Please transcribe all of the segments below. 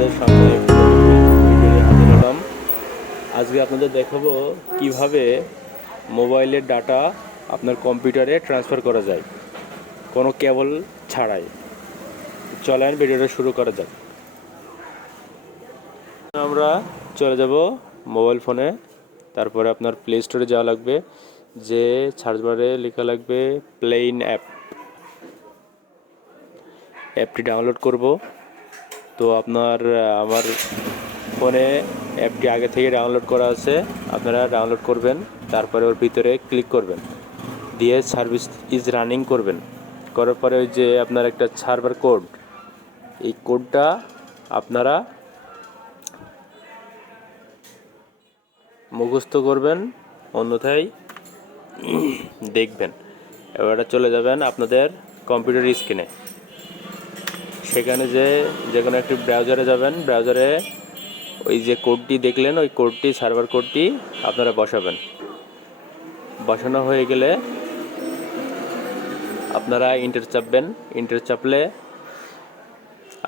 আপনাদের সামনে একটি ভিডিও নিয়ে হাজির হলাম। আজকে আপনাদের দেখাবো কিভাবে মোবাইলের ডাটা আপনার কম্পিউটারে ট্রান্সফার করা যায় কোনো কেবল ছাড়াই। চলেন ভিডিওটা শুরু করা যাক। আমরা চলে যাব মোবাইল ফোনে, তারপরে আপনার প্লে স্টোরে যাওয়া লাগবে, যে সার্চ বারে লেখা লাগবে প্লেইন অ্যাপটি ডাউনলোড করব। তো আমার ফোনে অ্যাপটি আগে থেকে ডাউনলোড করা আছে, আপনারা ডাউনলোড করবেন, তারপরে ওর ভিতরে ক্লিক করবেন, দিয়ে সার্ভিস ইজ রানিং করবেন। করার পরে ওই যে আপনার একটা সার্ভার কোড, এই কোডটা আপনারা মুখস্থ করবেন, অন্যথায় দেখবেন। এবারে চলে যাবেন আপনাদের কম্পিউটার স্ক্রিনে, সেখানে যে কোনো একটি ব্রাউজারে যাবেন, ব্রাউজারে ওই যে কোডটি দেখলেন ওই কোডটি, সার্ভার কোডটি আপনারা বসাবেন। বসানো হয়ে গেলে আপনারা ইন্টার চাপবেন। ইন্টার চাপলে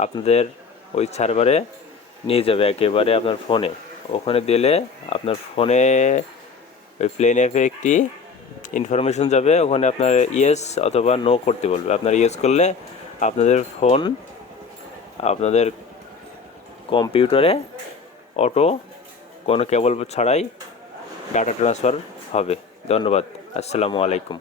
আপনাদের ওই সার্ভারে নিয়ে যাবে একেবারে আপনার ফোনে। ওখানে দিলে আপনার ফোনে ওই প্লেন অ্যাপে একটি ইনফরমেশন যাবে, ওখানে আপনার ইয়েস অথবা নো করতে বলবে। আপনার ইয়েস করলে আপনাদের ফোন আপনাদের কম্পিউটারে অটো কোনো কেবল ছাড়াই ডাটা ট্রান্সফার হবে। ধন্যবাদ। আসসালামু আলাইকুম।